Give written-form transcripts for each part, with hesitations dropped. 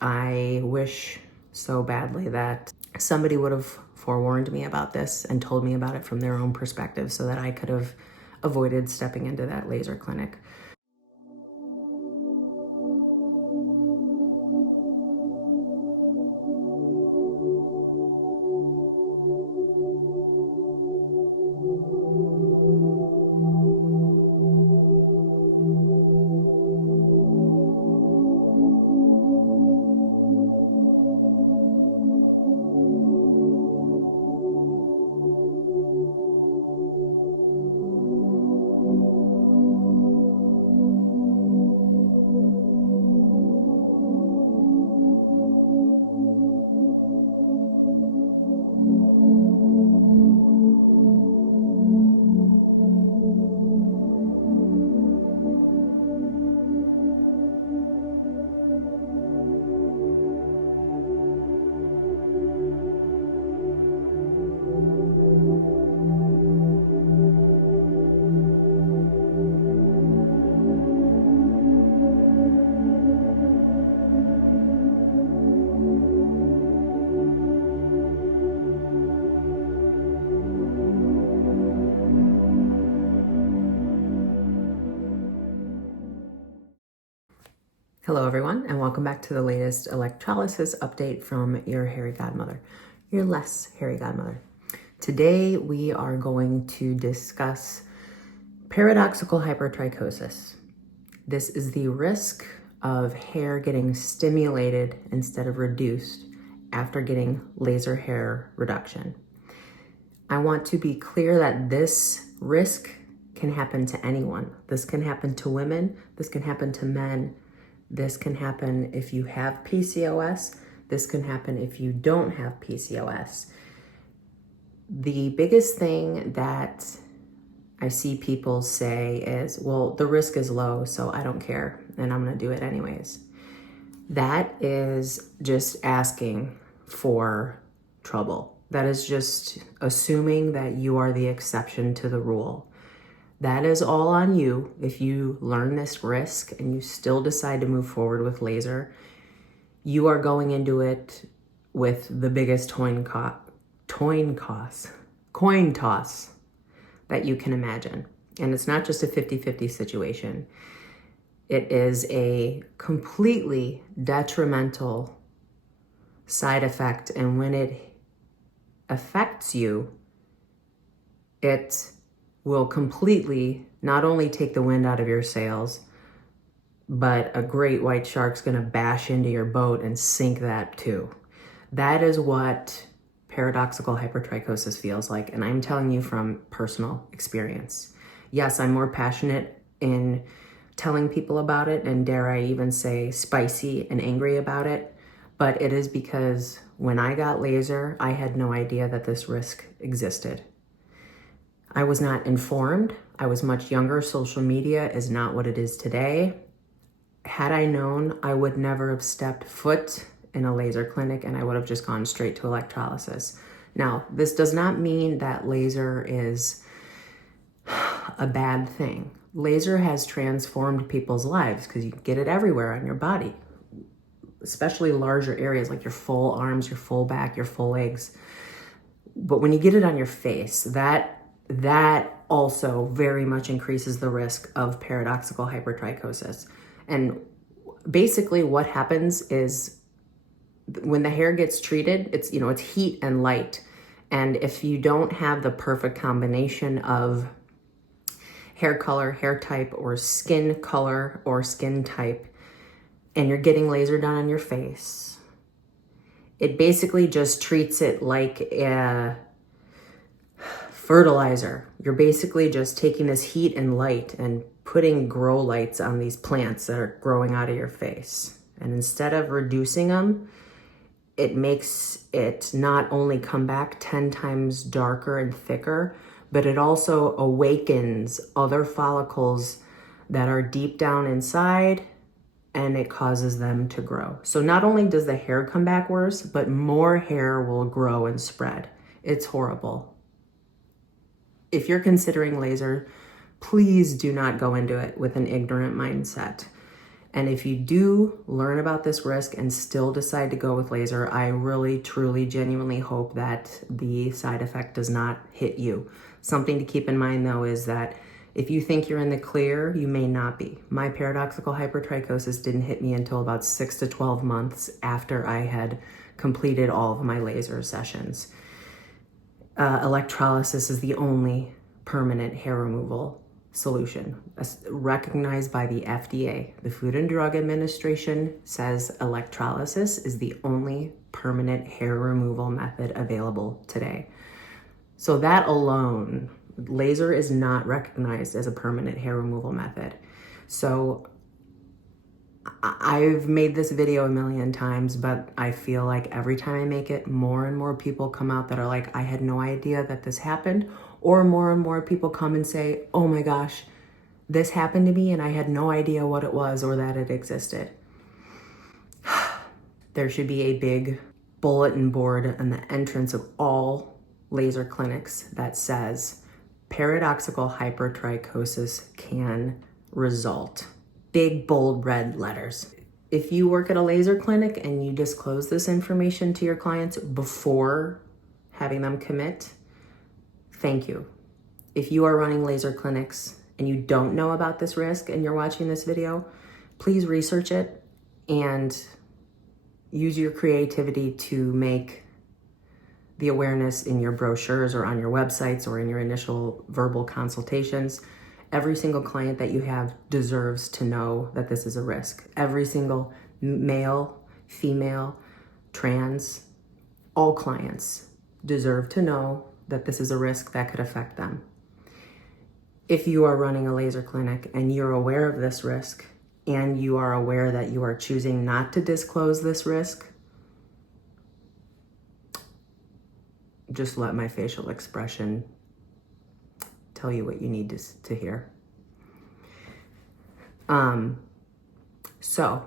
I wish so badly that somebody would have forewarned me about this and told me about it from their own perspective so that I could have avoided stepping into that laser clinic. Hello everyone, and welcome back to the latest electrolysis update from your hairy godmother, your less hairy godmother. Today we are going to discuss paradoxical hypertrichosis. This is the risk of hair getting stimulated instead of reduced after getting laser hair reduction. I want to be clear that this risk can happen to anyone. This can happen to women, this can happen to men. This can happen if you have PCOS. This can happen if you don't have PCOS. The biggest thing that I see people say is, well, the risk is low, so I don't care, and I'm gonna do it anyways. That is just asking for trouble. That is just assuming that you are the exception to the rule. That is all on you. If you learn this risk and you still decide to move forward with laser, you are going into it with the biggest coin toss that you can imagine. And it's not just a 50-50 situation. It is a completely detrimental side effect. And when it affects you, it will completely not only take the wind out of your sails, but a great white shark's gonna bash into your boat and sink that too. That is what paradoxical hypertrichosis feels like, and I'm telling you from personal experience. Yes, I'm more passionate in telling people about it, and dare I even say spicy and angry about it, but it is because when I got laser, I had no idea that this risk existed. I was not informed. I was much younger. Social media is not what it is today. Had I known, I would never have stepped foot in a laser clinic, and I would have just gone straight to electrolysis. Now, this does not mean that laser is a bad thing. Laser has transformed people's lives because you get it everywhere on your body, especially larger areas like your full arms, your full back, your full legs. But when you get it on your face, that also very much increases the risk of paradoxical hypertrichosis. And basically what happens is when the hair gets treated, it's heat and light. And if you don't have the perfect combination of hair color, hair type, or skin color or skin type, and you're getting laser done on your face, it basically just treats it like a fertilizer. You're basically just taking this heat and light and putting grow lights on these plants that are growing out of your face. And instead of reducing them, it makes it not only come back 10 times darker and thicker, but it also awakens other follicles that are deep down inside, and it causes them to grow. So not only does the hair come back worse, but more hair will grow and spread. It's horrible. If you're considering laser, please do not go into it with an ignorant mindset. And if you do learn about this risk and still decide to go with laser, I really, truly, genuinely hope that the side effect does not hit you. Something to keep in mind though is that if you think you're in the clear, you may not be. My paradoxical hypertrichosis didn't hit me until about 6 to 12 months after I had completed all of my laser sessions. Electrolysis is the only permanent hair removal solution recognized by the FDA. The Food and Drug Administration says electrolysis is the only permanent hair removal method available today. So that alone, laser is not recognized as a permanent hair removal method. So I've made this video a million times, but I feel like every time I make it, more and more people come out that are like, I had no idea that this happened. Or more and more people come and say, oh my gosh, this happened to me and I had no idea what it was or that it existed. There should be a big bulletin board on the entrance of all laser clinics that says paradoxical hypertrichosis can result. Big, bold red letters. If you work at a laser clinic and you disclose this information to your clients before having them commit, thank you. If you are running laser clinics and you don't know about this risk and you're watching this video, please research it and use your creativity to make the awareness in your brochures or on your websites or in your initial verbal consultations. Every single client that you have deserves to know that this is a risk. Every single male, female, trans, all clients deserve to know that this is a risk that could affect them. If you are running a laser clinic and you're aware of this risk and you are aware that you are choosing not to disclose this risk, just let my facial expression tell you what you need to hear. So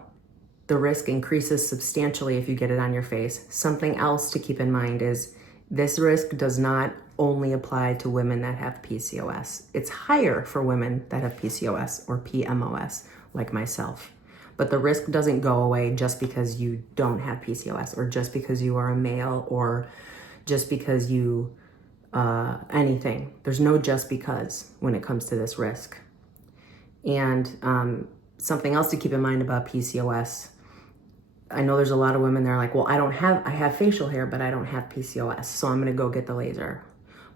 the risk increases substantially if you get it on your face. Something else to keep in mind is this risk does not only apply to women that have PCOS. It's higher for women that have PCOS or PMOS, like myself. But the risk doesn't go away just because you don't have PCOS or just because you are a male or just because you, anything. There's no just because when it comes to this risk. And something else to keep in mind about PCOS, I know there's a lot of women that are like, well, I have facial hair, but I don't have PCOS, so I'm gonna go get the laser.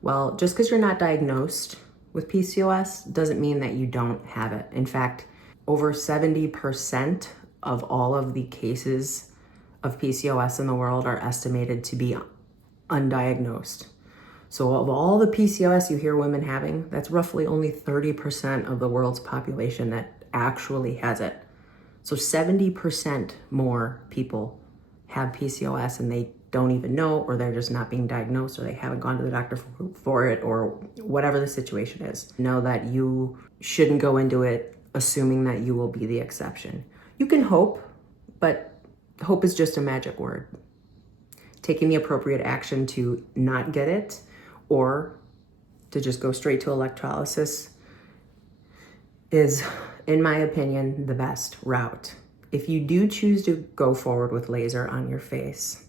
Well, just because you're not diagnosed with PCOS doesn't mean that you don't have it. In fact, over 70% of all of the cases of PCOS in the world are estimated to be undiagnosed. So of all the PCOS you hear women having, that's roughly only 30% of the world's population that actually has it. So 70% more people have PCOS and they don't even know, or they're just not being diagnosed, or they haven't gone to the doctor for it, or whatever the situation is. Know that you shouldn't go into it assuming that you will be the exception. You can hope, but hope is just a magic word. Taking the appropriate action to not get it or to just go straight to electrolysis is, in my opinion, the best route. If you do choose to go forward with laser on your face,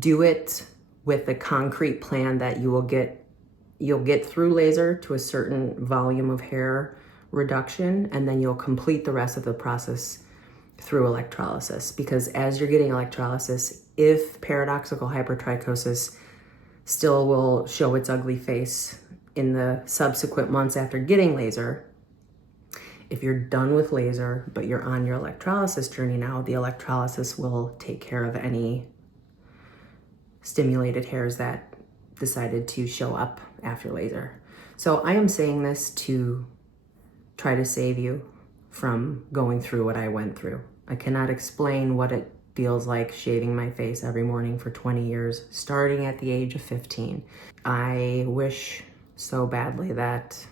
do it with a concrete plan that you'll get through laser to a certain volume of hair reduction, and then you'll complete the rest of the process through electrolysis. Because as you're getting electrolysis, if paradoxical hypertrichosis still will show its ugly face in the subsequent months after getting laser, if you're done with laser, but you're on your electrolysis journey now, the electrolysis will take care of any stimulated hairs that decided to show up after laser. So I am saying this to try to save you from going through what I went through. I cannot explain what it feels like shaving my face every morning for 20 years, starting at the age of 15. I wish so badly that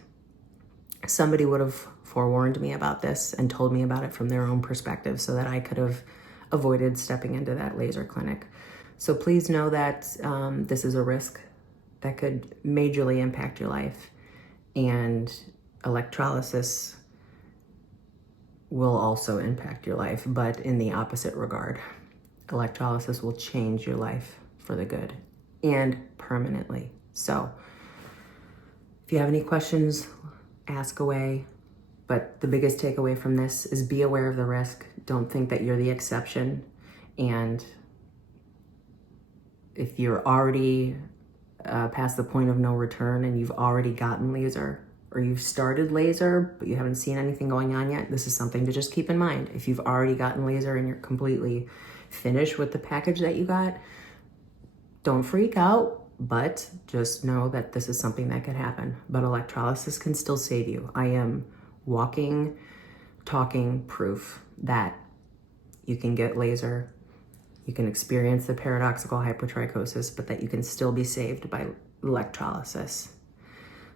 somebody would have forewarned me about this and told me about it from their own perspective so that I could have avoided stepping into that laser clinic. So please know that this is a risk that could majorly impact your life, and electrolysis will also impact your life, but in the opposite regard. Electrolysis will change your life for the good and permanently. So if you have any questions, ask away. But the biggest takeaway from this is be aware of the risk. Don't think that you're the exception. And if you're already past the point of no return and you've already gotten laser, or you've started laser, but you haven't seen anything going on yet, this is something to just keep in mind. If you've already gotten laser and you're completely finished with the package that you got, don't freak out, but just know that this is something that could happen. But electrolysis can still save you. I am walking, talking proof that you can get laser, you can experience the paradoxical hypertrichosis, but that you can still be saved by electrolysis.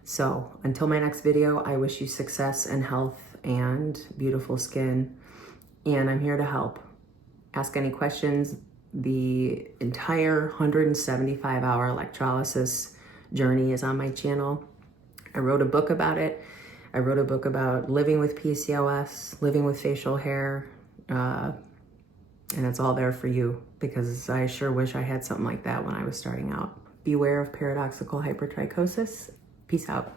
So until my next video, I wish you success and health and beautiful skin, and I'm here to help. Ask any questions. The entire 175-hour electrolysis journey is on my channel. I wrote a book about it. I wrote a book about living with PCOS, living with facial hair, and it's all there for you, because I sure wish I had something like that when I was starting out. Beware of paradoxical hypertrichosis. Peace out.